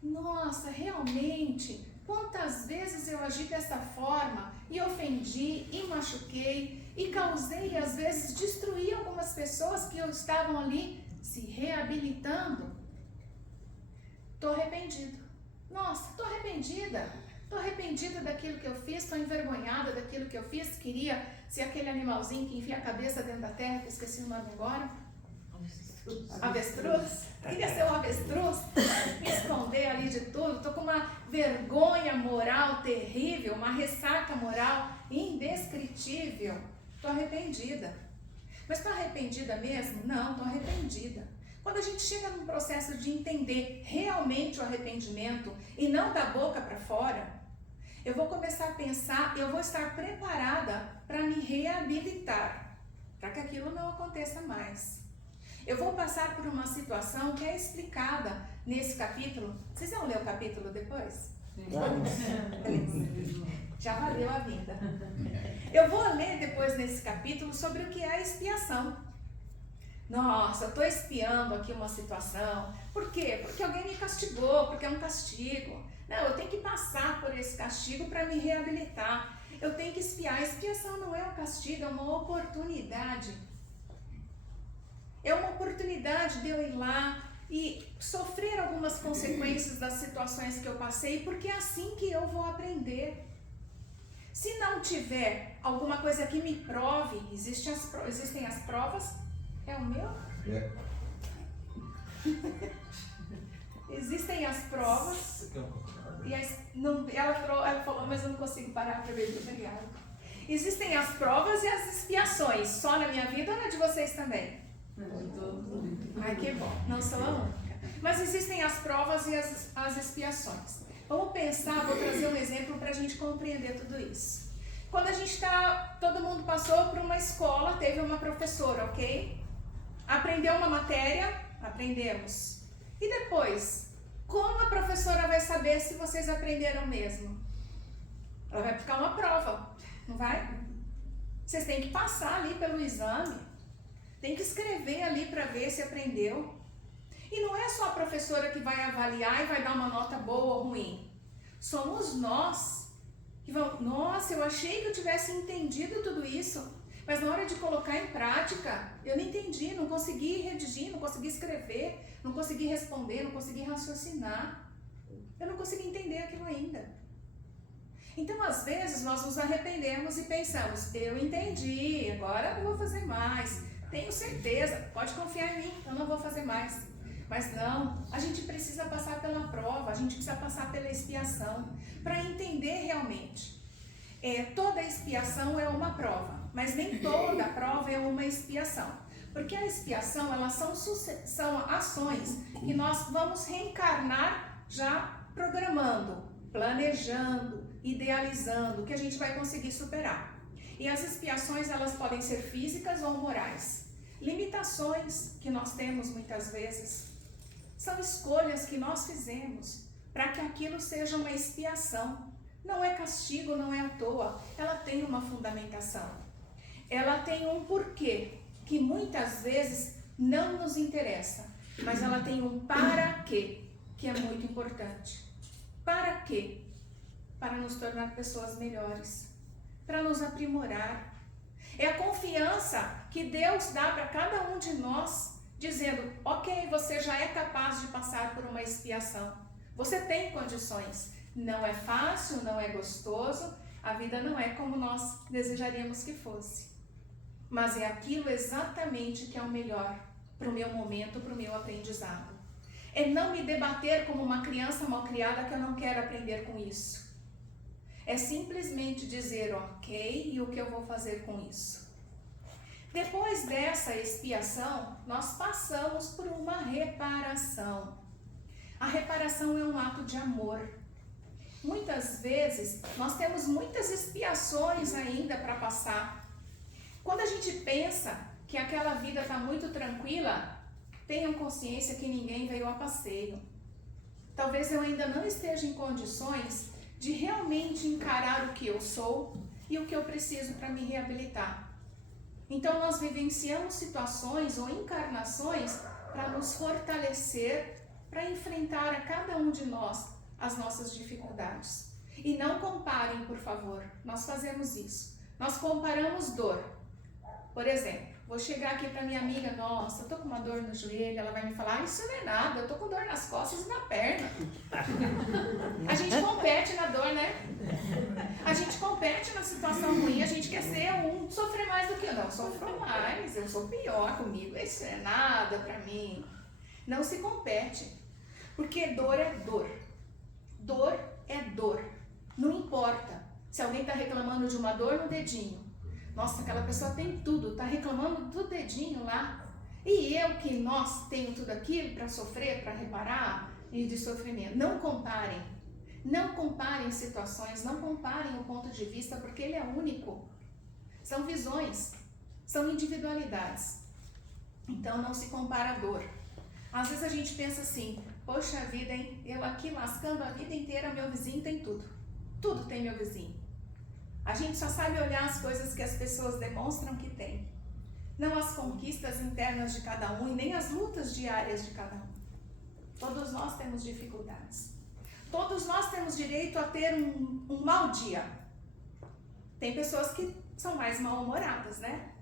Nossa, realmente, quantas vezes eu agi dessa forma e ofendi, e machuquei, e causei, às vezes, destruí algumas pessoas que estavam ali se reabilitando. Estou arrependido. Nossa, estou arrependida. Estou arrependida daquilo que eu fiz, estou envergonhada daquilo que eu fiz. Queria ser aquele animalzinho que enfia a cabeça dentro da terra, que eu esqueci o nome agora. Avestruz? Queria ser um avestruz, me esconder ali de tudo. Estou com uma vergonha moral terrível, uma ressaca moral indescritível. Estou arrependida. Mas estou arrependida mesmo? Não, estou arrependida. Quando a gente chega num processo de entender realmente o arrependimento e não da boca para fora, eu vou começar a pensar, eu vou estar preparada para me reabilitar, para que aquilo não aconteça mais. Eu vou passar por uma situação que é explicada nesse capítulo. Vocês vão ler o capítulo depois? Já valeu a vida. Eu vou ler depois nesse capítulo sobre o que é a expiação. Nossa, eu estou expiando aqui uma situação. Por quê? Porque alguém me castigou, porque é um castigo. Não, eu tenho que passar por esse castigo para me reabilitar. Eu tenho que expiar. A expiação não é um castigo, é uma oportunidade. É uma oportunidade de eu ir lá e sofrer algumas consequências das situações que eu passei, porque é assim que eu vou aprender. Se não tiver alguma coisa que me prove, existem as provas. É o meu? É. Existem as provas. E ela falou, mas eu não consigo parar para beber. Obrigada. Existem as provas e as expiações. Só na minha vida ou na de vocês também? Ai, que bom. Não sou a única. Mas existem as provas e as expiações. Vamos pensar, vou trazer um exemplo para a gente compreender tudo isso. Quando a gente todo mundo passou por uma escola, teve uma professora, ok? Aprendeu uma matéria, aprendemos. E depois, como a professora vai saber se vocês aprenderam mesmo? Ela vai ficar uma prova, não vai? Vocês têm que passar ali pelo exame, tem que escrever ali para ver se aprendeu. E não é só a professora que vai avaliar e vai dar uma nota boa ou ruim. Somos nós que vamos, nossa, eu achei que eu tivesse entendido tudo isso. Mas na hora de colocar em prática, eu não entendi, não consegui redigir, não consegui escrever, não consegui responder, não consegui raciocinar. Eu não consegui entender aquilo ainda. Então, às vezes, nós nos arrependemos e pensamos, eu entendi, agora eu não vou fazer mais. Tenho certeza, pode confiar em mim, eu não vou fazer mais. Mas não, a gente precisa passar pela prova, a gente precisa passar pela expiação, para entender realmente. Toda expiação é uma prova, mas nem toda prova é uma expiação. Porque a expiação, elas são ações que nós vamos reencarnar já programando, planejando, idealizando, que a gente vai conseguir superar. E as expiações, elas podem ser físicas ou morais. Limitações que nós temos muitas vezes, são escolhas que nós fizemos para que aquilo seja uma expiação. Não é castigo, não é à toa, ela tem uma fundamentação. Ela tem um porquê, que muitas vezes não nos interessa, mas ela tem um para quê, que é muito importante. Para quê? Para nos tornar pessoas melhores, para nos aprimorar. É a confiança que Deus dá para cada um de nós, dizendo, ok, você já é capaz de passar por uma expiação. Você tem condições. Não é fácil, não é gostoso, a vida não é como nós desejaríamos que fosse. Mas é aquilo exatamente que é o melhor para o meu momento, para o meu aprendizado. É não me debater como uma criança malcriada que eu não quero aprender com isso. É simplesmente dizer, ok, e o que eu vou fazer com isso? Depois dessa expiação, nós passamos por uma reparação. A reparação é um ato de amor. Muitas vezes, nós temos muitas expiações ainda para passar. Quando a gente pensa que aquela vida está muito tranquila, tenham consciência que ninguém veio a passeio. Talvez eu ainda não esteja em condições de realmente encarar o que eu sou e o que eu preciso para me reabilitar. Então nós vivenciamos situações ou encarnações para nos fortalecer, para enfrentar a cada um de nós as nossas dificuldades. E não comparem, por favor, nós fazemos isso. Nós comparamos dor. Por exemplo, vou chegar aqui para minha amiga, nossa, eu tô com uma dor no joelho, ela vai me falar, isso não é nada, eu tô com dor nas costas e na perna. A gente compete na dor, né? A gente compete na situação ruim, a gente quer ser sofrer mais do que eu. Não, sofro mais, eu sou pior comigo, isso é nada para mim. Não se compete, porque dor é dor. Dor é dor. Não importa se alguém está reclamando de uma dor no dedinho. Nossa, aquela pessoa tem tudo, está reclamando do dedinho lá. E eu que tenho tudo aquilo para sofrer, para reparar e de sofrimento. Não comparem. Não comparem situações, não comparem o ponto de vista, porque ele é único. São visões, são individualidades. Então não se compara a dor. Às vezes a gente pensa assim, poxa vida, hein? Eu aqui lascando a vida inteira, meu vizinho tem tudo. Tudo tem meu vizinho. A gente só sabe olhar as coisas que as pessoas demonstram que tem. Não as conquistas internas de cada um e nem as lutas diárias de cada um. Todos nós temos dificuldades. Todos nós temos direito a ter um mau dia. Tem pessoas que são mais mal-humoradas, né?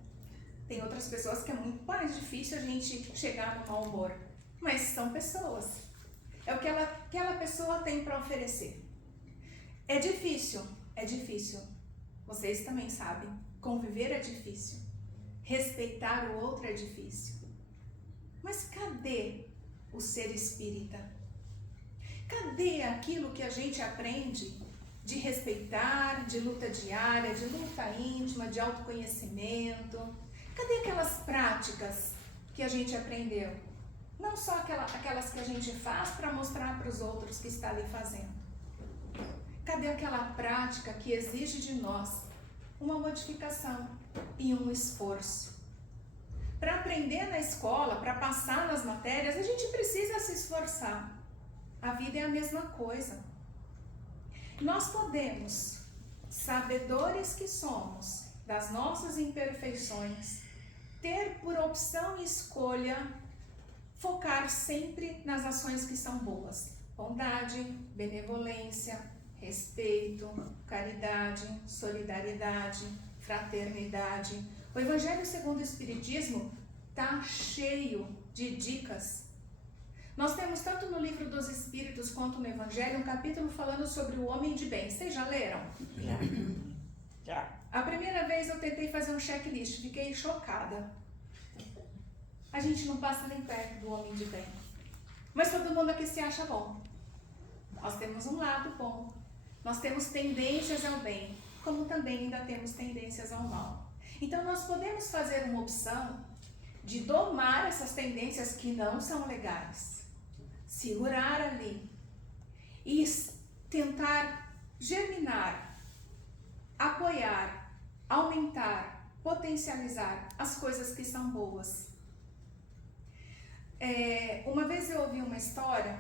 Tem outras pessoas que é muito mais difícil a gente chegar no mau humor. Mas são pessoas. É o que aquela pessoa tem para oferecer. É difícil, é difícil. Vocês também sabem, conviver é difícil. Respeitar o outro é difícil. Mas cadê o ser espírita? Cadê aquilo que a gente aprende de respeitar, de luta diária, de luta íntima, de autoconhecimento? Cadê aquelas práticas que a gente aprendeu? Não só aquelas que a gente faz para mostrar para os outros que está ali fazendo. Cadê aquela prática que exige de nós uma modificação e um esforço? Para aprender na escola, para passar nas matérias, a gente precisa se esforçar. A vida é a mesma coisa. Nós podemos, sabedores que somos das nossas imperfeições, ter por opção e escolha focar sempre nas ações que são boas. Bondade, benevolência, respeito, caridade, solidariedade, fraternidade. O Evangelho segundo o Espiritismo está cheio de dicas. Nós temos tanto no Livro dos Espíritos quanto no Evangelho um capítulo falando sobre o homem de bem. Vocês já leram? Já. A primeira vez eu tentei fazer um checklist, fiquei chocada. A gente não passa nem perto do homem de bem. Mas todo mundo aqui se acha bom. Nós temos um lado bom. Nós temos tendências ao bem. como também ainda temos tendências ao mal. Então nós podemos fazer uma opção de domar essas tendências que não são legais, segurar ali e tentar germinar, apoiar, aumentar, potencializar as coisas que são boas. Uma vez eu ouvi uma história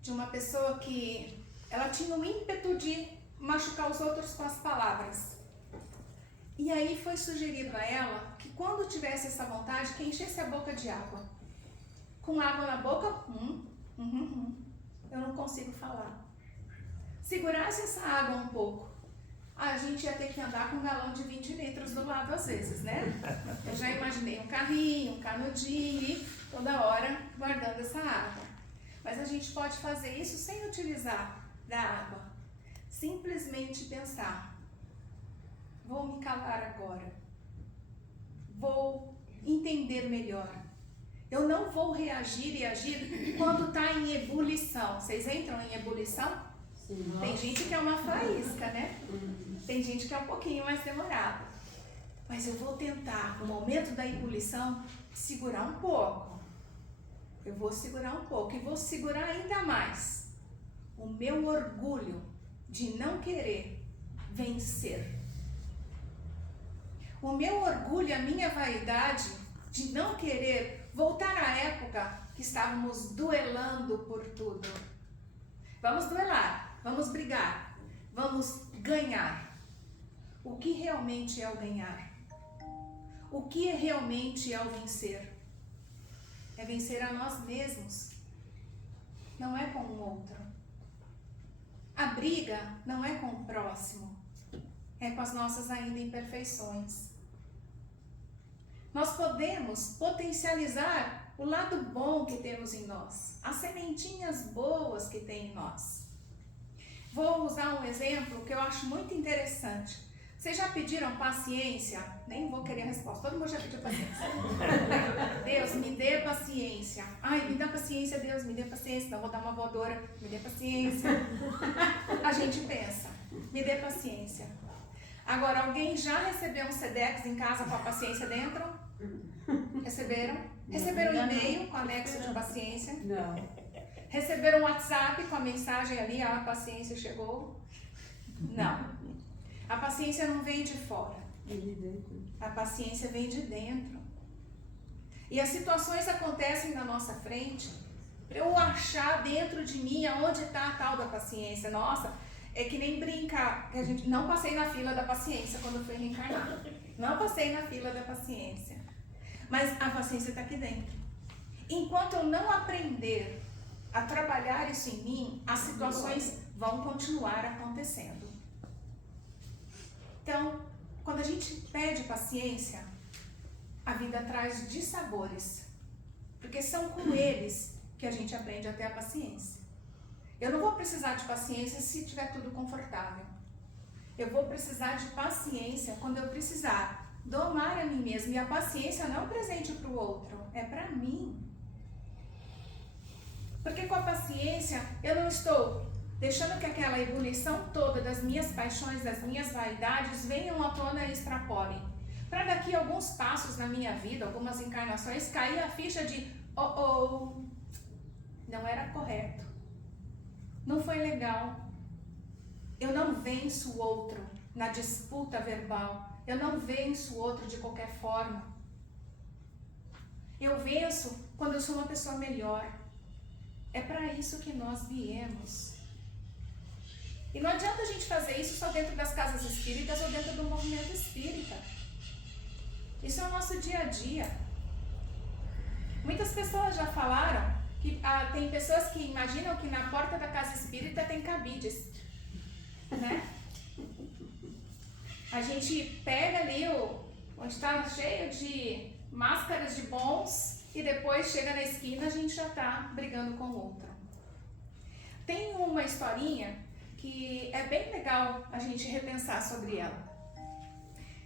de uma pessoa que ela tinha um ímpeto de machucar os outros com as palavras. E aí foi sugerido a ela que quando tivesse essa vontade, que enchesse a boca de água. Com água na boca, eu não consigo falar. Segurasse essa água um pouco, a gente ia ter que andar com um galão de 20 litros do lado às vezes, né? Eu já imaginei um carrinho, um canudinho, toda hora guardando essa água. Mas a gente pode fazer isso sem utilizar da água. Simplesmente pensar, vou me calar agora. Vou entender melhor. Eu não vou reagir e agir quando está em ebulição. Vocês entram em ebulição? Sim. Tem gente que é uma faísca, né? Tem gente que é um pouquinho mais demorada. Mas eu vou tentar, no momento da ebulição, segurar um pouco. Eu vou segurar um pouco e vou segurar ainda mais o meu orgulho de não querer vencer. O meu orgulho e a minha vaidade de não querer voltar à época que estávamos duelando por tudo. Vamos duelar, vamos brigar, vamos ganhar. O que realmente é o ganhar? O que realmente é o vencer? É vencer a nós mesmos, não é com o outro. A briga não é com o próximo, é com as nossas ainda imperfeições. Nós podemos potencializar o lado bom que temos em nós, as sementinhas boas que tem em nós. Vou usar um exemplo que eu acho muito interessante. Vocês já pediram paciência? Nem vou querer a resposta. Todo mundo já pediu paciência. Deus, me dê paciência. Ai, me dá paciência, Deus, me dê paciência. Não vou dar uma voadora. Me dê paciência. A gente pensa, me dê paciência. Agora, alguém já recebeu um Sedex em casa com a paciência dentro? Receberam? Receberam um e-mail com anexo de paciência? Não. Receberam um WhatsApp com a mensagem ali, a paciência chegou? Não. A paciência não vem de fora. A paciência vem de dentro. E as situações acontecem na nossa frente para eu achar dentro de mim aonde está a tal da paciência. Nossa, é que nem brincar, que a gente não passei na fila da paciência quando fui reencarnar. Não passei na fila da paciência. Mas a paciência está aqui dentro. Enquanto eu não aprender a trabalhar isso em mim, as situações vão continuar acontecendo. Então, quando a gente pede paciência, a vida traz dissabores, porque são com eles que a gente aprende a ter a paciência. Eu não vou precisar de paciência se estiver tudo confortável. Eu vou precisar de paciência quando eu precisar domar a mim mesma. E a paciência não é um presente para o outro, é para mim. Porque com a paciência eu não estou deixando que aquela ebulição toda das minhas paixões, das minhas vaidades venham à tona e extrapolem. Para daqui a alguns passos na minha vida, algumas encarnações, cair a ficha de não era correto, não foi legal. Eu não venço o outro na disputa verbal, eu não venço o outro de qualquer forma. Eu venço quando eu sou uma pessoa melhor. É para isso que nós viemos. E não adianta a gente fazer isso só dentro das casas espíritas ou dentro do movimento espírita. Isso é o nosso dia a dia. Muitas pessoas já falaram que tem pessoas que imaginam que na porta da casa espírita tem cabides, né? A gente pega ali onde está cheio de máscaras de bons e depois chega na esquina a gente já está brigando com o outro. Tem uma historinha que é bem legal a gente repensar sobre ela.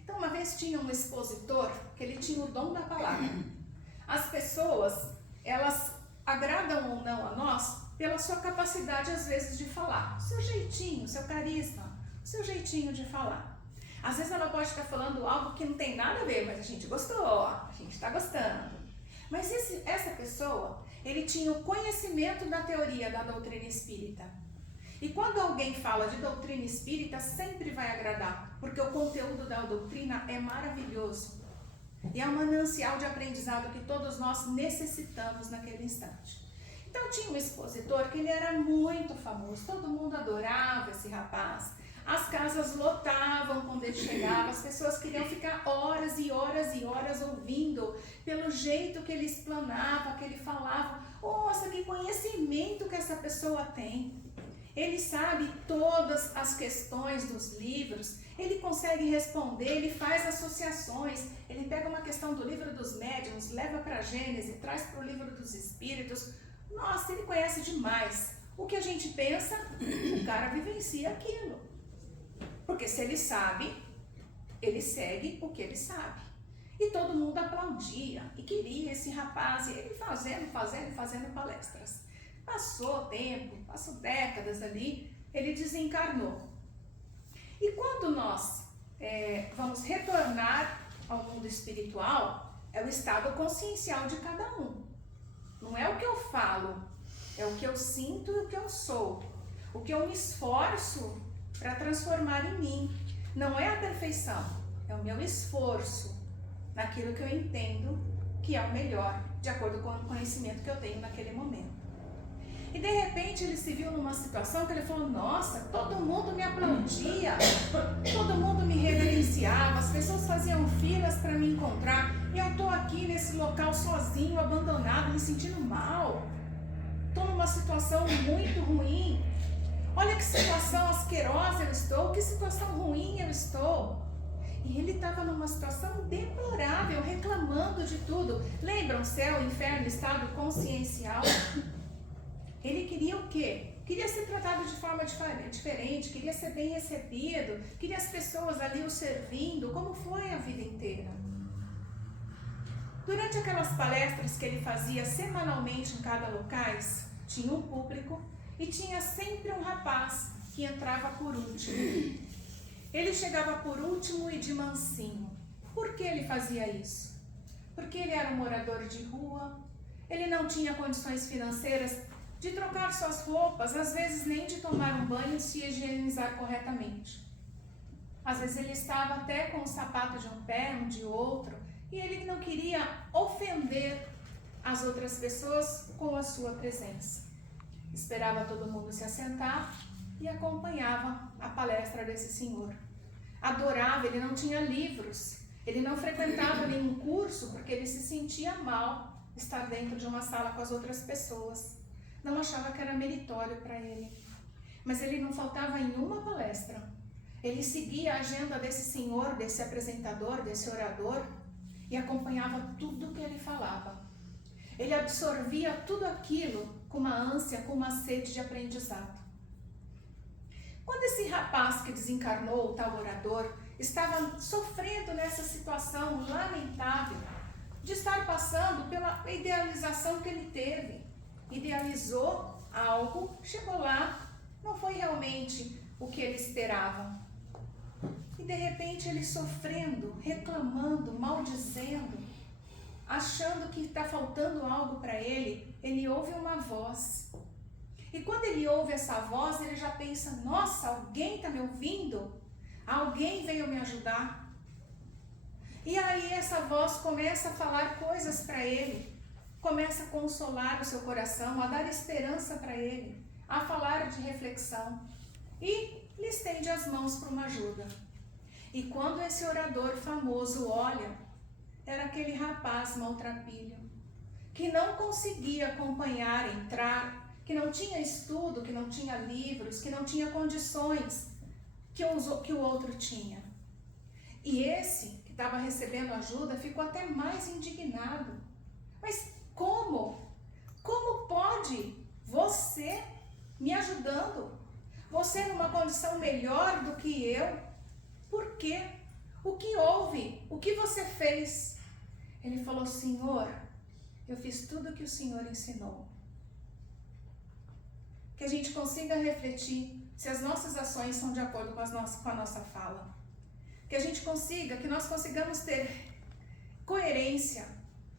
Então, uma vez tinha um expositor que ele tinha o dom da palavra. As pessoas, elas agradam ou não a nós pela sua capacidade, às vezes, de falar. Seu jeitinho, seu carisma, seu jeitinho de falar. Às vezes ela pode estar falando algo que não tem nada a ver, mas a gente gostou, a gente está gostando. Mas essa pessoa, ele tinha o conhecimento da teoria da doutrina espírita. E quando alguém fala de doutrina espírita, sempre vai agradar, porque o conteúdo da doutrina é maravilhoso. E é um manancial de aprendizado que todos nós necessitamos naquele instante. Então tinha um expositor que ele era muito famoso, todo mundo adorava esse rapaz. As casas lotavam quando ele chegava, as pessoas queriam ficar horas e horas e horas ouvindo, pelo jeito que ele explanava, que ele falava. Nossa, que conhecimento que essa pessoa tem! Ele sabe todas as questões dos livros, ele consegue responder, ele faz associações, ele pega uma questão do livro dos médiuns, leva para a Gênese, traz para o livro dos espíritos. Nossa, ele conhece demais. O que a gente pensa, o cara vivencia aquilo. Porque se ele sabe, ele segue o que ele sabe. E todo mundo aplaudia e queria esse rapaz, e ele fazendo palestras. Passou tempo, passou décadas ali, ele desencarnou. E quando nós vamos retornar ao mundo espiritual, é o estado consciencial de cada um. Não é o que eu falo, é o que eu sinto e o que eu sou. O que eu me esforço para transformar em mim. Não é a perfeição, é o meu esforço naquilo que eu entendo que é o melhor, de acordo com o conhecimento que eu tenho naquele momento. E de repente ele se viu numa situação que ele falou, nossa, todo mundo me aplaudia, todo mundo me reverenciava, as pessoas faziam filas para me encontrar, e eu estou aqui nesse local sozinho, abandonado, me sentindo mal. Estou numa situação muito ruim. Olha que situação asquerosa eu estou, que situação ruim eu estou. E ele estava numa situação deplorável, reclamando de tudo. Lembram céu, inferno, estado consciencial? Ele queria o quê? Queria ser tratado de forma diferente, queria ser bem recebido, queria as pessoas ali o servindo, como foi a vida inteira. Durante aquelas palestras que ele fazia semanalmente em cada locais, tinha um público e tinha sempre um rapaz que entrava por último. Ele chegava por último e de mansinho. Por que ele fazia isso? Porque ele era um morador de rua, ele não tinha condições financeiras de trocar suas roupas, às vezes nem de tomar um banho e se higienizar corretamente. Às vezes ele estava até com o sapato de um pé, um de outro, e ele não queria ofender as outras pessoas com a sua presença. Esperava todo mundo se assentar e acompanhava a palestra desse senhor. Adorava, ele não tinha livros, ele não frequentava nenhum curso porque ele se sentia mal estar dentro de uma sala com as outras pessoas. Não achava que era meritório para ele. Mas ele não faltava em uma palestra. Ele seguia a agenda desse senhor, desse apresentador, desse orador e acompanhava tudo que ele falava. Ele absorvia tudo aquilo com uma ânsia, com uma sede de aprendizado. Quando esse rapaz que desencarnou, o tal orador, estava sofrendo nessa situação lamentável de estar passando pela idealização que ele teve, idealizou algo, chegou lá, não foi realmente o que ele esperava. E de repente ele sofrendo, reclamando, maldizendo, achando que está faltando algo para ele, ele ouve uma voz. E quando ele ouve essa voz, ele já pensa, nossa, alguém está me ouvindo? Alguém veio me ajudar? E aí essa voz começa a falar coisas para ele, começa a consolar o seu coração, a dar esperança para ele, a falar de reflexão e lhe estende as mãos para uma ajuda. E quando esse orador famoso olha, era aquele rapaz maltrapilho, que não conseguia acompanhar, entrar, que não tinha estudo, que não tinha livros, que não tinha condições que o outro tinha. E esse, que estava recebendo ajuda, ficou até mais indignado. Mas como? Como pode você me ajudando? Você numa condição melhor do que eu? Por quê? O que houve? O que você fez? Ele falou, Senhor, eu fiz tudo o que o Senhor ensinou. Que a gente consiga refletir se as nossas ações são de acordo com a nossa fala. Que nós consigamos ter coerência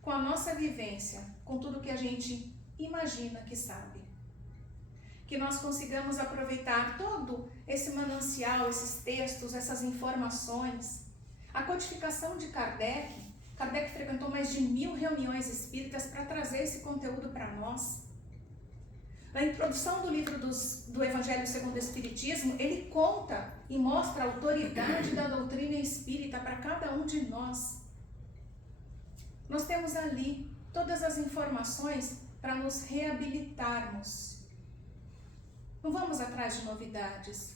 com a nossa vivência, com tudo que a gente imagina que sabe. Que nós consigamos aproveitar todo esse manancial, esses textos, essas informações. A codificação de Kardec frequentou mais de 1000 reuniões espíritas para trazer esse conteúdo para nós. Na introdução do livro do Evangelho segundo o Espiritismo, ele conta e mostra a autoridade da doutrina espírita para cada um de nós. Nós temos ali todas as informações para nos reabilitarmos. Não vamos atrás de novidades,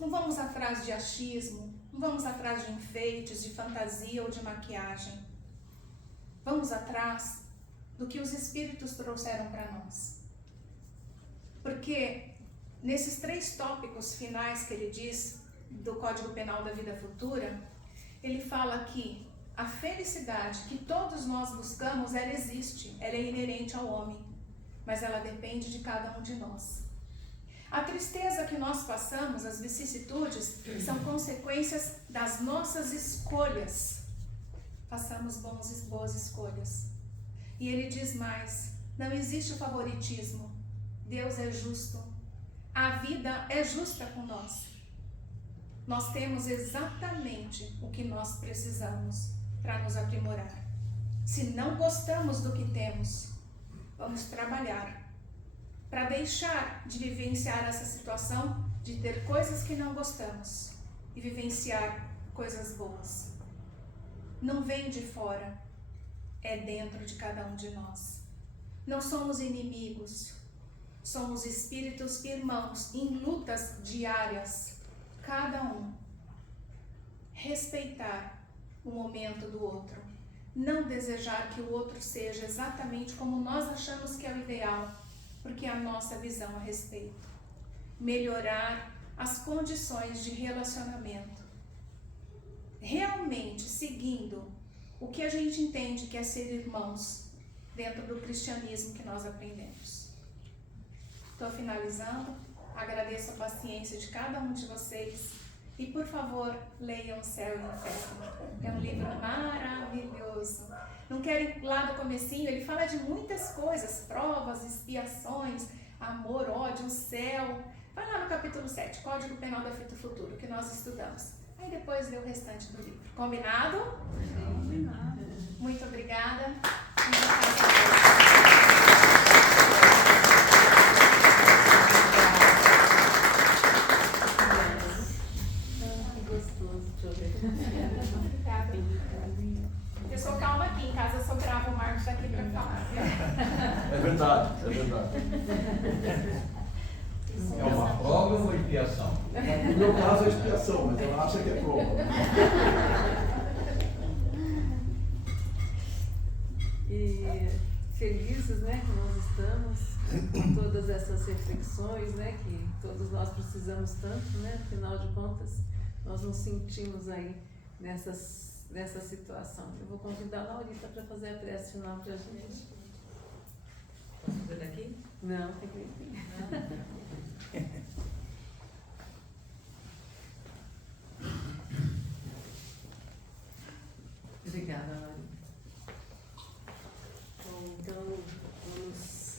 não vamos atrás de achismo, não vamos atrás de enfeites, de fantasia ou de maquiagem. Vamos atrás do que os Espíritos trouxeram para nós. Porque nesses 3 tópicos finais que ele diz do Código Penal da Vida Futura, ele fala que a felicidade que todos nós buscamos, ela existe, ela é inerente ao homem, mas ela depende de cada um de nós. A tristeza que nós passamos, as vicissitudes, são consequências das nossas escolhas. Façamos boas escolhas. E ele diz mais, não existe o favoritismo. Deus é justo. A vida é justa com nós. Nós temos exatamente o que nós precisamos para nos aprimorar. Se não gostamos do que temos, vamos trabalhar para deixar de vivenciar essa situação de ter coisas que não gostamos e vivenciar coisas boas. Não vem de fora, é dentro de cada um de nós. Não somos inimigos, somos espíritos irmãos em lutas diárias, cada um. Respeitar o momento do outro, não desejar que o outro seja exatamente como nós achamos que é o ideal, porque é a nossa visão a respeito. Melhorar as condições de relacionamento, realmente seguindo o que a gente entende que é ser irmãos dentro do cristianismo que nós aprendemos. Estou finalizando, agradeço a paciência de cada um de vocês e, por favor, leiam O Céu e o Inferno. É um livro maravilhoso. Não quero ir lá do comecinho, ele fala de muitas coisas, provas, expiações, amor, ódio, o céu. Vai lá no capítulo 7, Código Penal da Vida Futura, que nós estudamos. Aí depois lê o restante do livro. Combinado? Combinado. Muito obrigada. Eu sou calma aqui, em casa eu sou brava, o Marcos está aqui para falar. É verdade, é verdade. É uma prova ou uma expiação? No meu caso é expiação, mas ela acha que é prova. E felizes, né, que nós estamos com todas essas reflexões, né, que todos nós precisamos tanto, né, afinal de contas, nós nos sentimos aí nessa situação. Eu vou convidar a Laurita para fazer a prece final para a gente. Posso fazer daqui? Não, tem que vir. Obrigada, Laurita. Bom, então vamos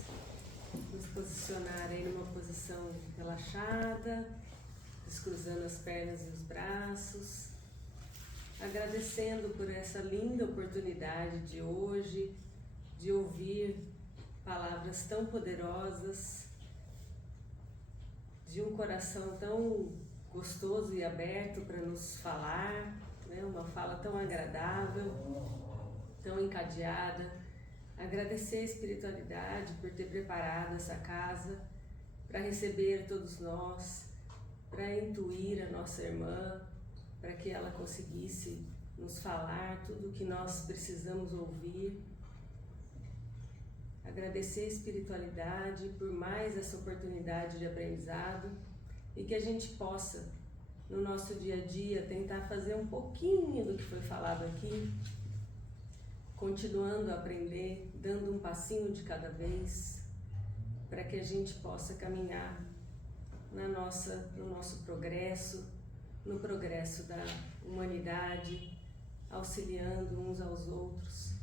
nos posicionar aí numa posição relaxada, descruzando as pernas e os braços, agradecendo por essa linda oportunidade de hoje, de ouvir palavras tão poderosas, de um coração tão gostoso e aberto para nos falar, né? Uma fala tão agradável, tão encadeada. Agradecer a espiritualidade por ter preparado essa casa para receber todos nós, para intuir a nossa irmã, para que ela conseguisse nos falar tudo o que nós precisamos ouvir. Agradecer a espiritualidade por mais essa oportunidade de aprendizado e que a gente possa, no nosso dia a dia, tentar fazer um pouquinho do que foi falado aqui, continuando a aprender, dando um passinho de cada vez, para que a gente possa caminhar no nosso progresso, no progresso da humanidade, auxiliando uns aos outros,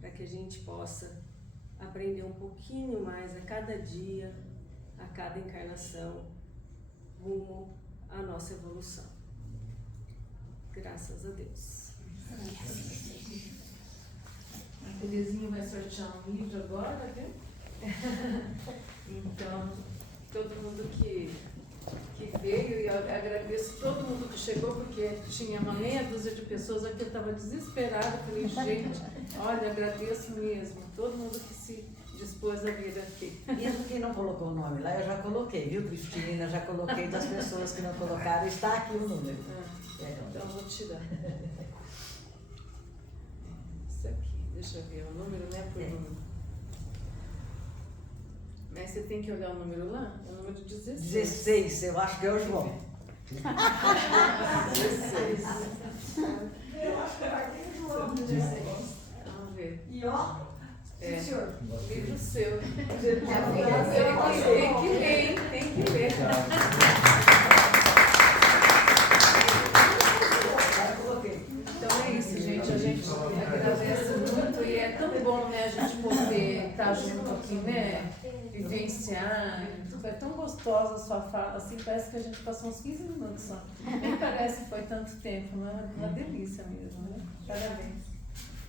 para que a gente possa aprender um pouquinho mais a cada dia, a cada encarnação, rumo à nossa evolução. Graças a Deus. A Terezinha vai sortear um livro agora, viu? Então, todo mundo que veio, e eu agradeço todo mundo que chegou, porque tinha uma meia dúzia de pessoas aqui, eu estava desesperada, falei, gente, olha, agradeço mesmo, todo mundo que se dispôs a vir aqui. Mesmo quem não colocou o nome lá, eu já coloquei, viu, Cristina? Já coloquei das pessoas que não colocaram, está aqui o número. Então, vou tirar. Isso aqui, deixa eu ver, o número, né, por número. Mas você tem que olhar o número lá? É o número 16. 16, eu acho que é o João. 16. Eu acho que vai ter o João. 16. Vamos ver. E ó, É. senhor. Livro seu. Tem Eu que ler, hein? Tem que ler. Então é isso, gente. A gente agradece muito e é tão bom, né, a gente poder estar junto aqui, né? Vivenciar. Foi tão gostosa a sua fala, assim, parece que a gente passou uns 15 minutos só. Nem parece que foi tanto tempo, né? Uma delícia mesmo, né? Parabéns.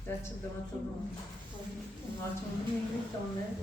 Gratidão a todo mundo. Um ótimo domingo, então, né?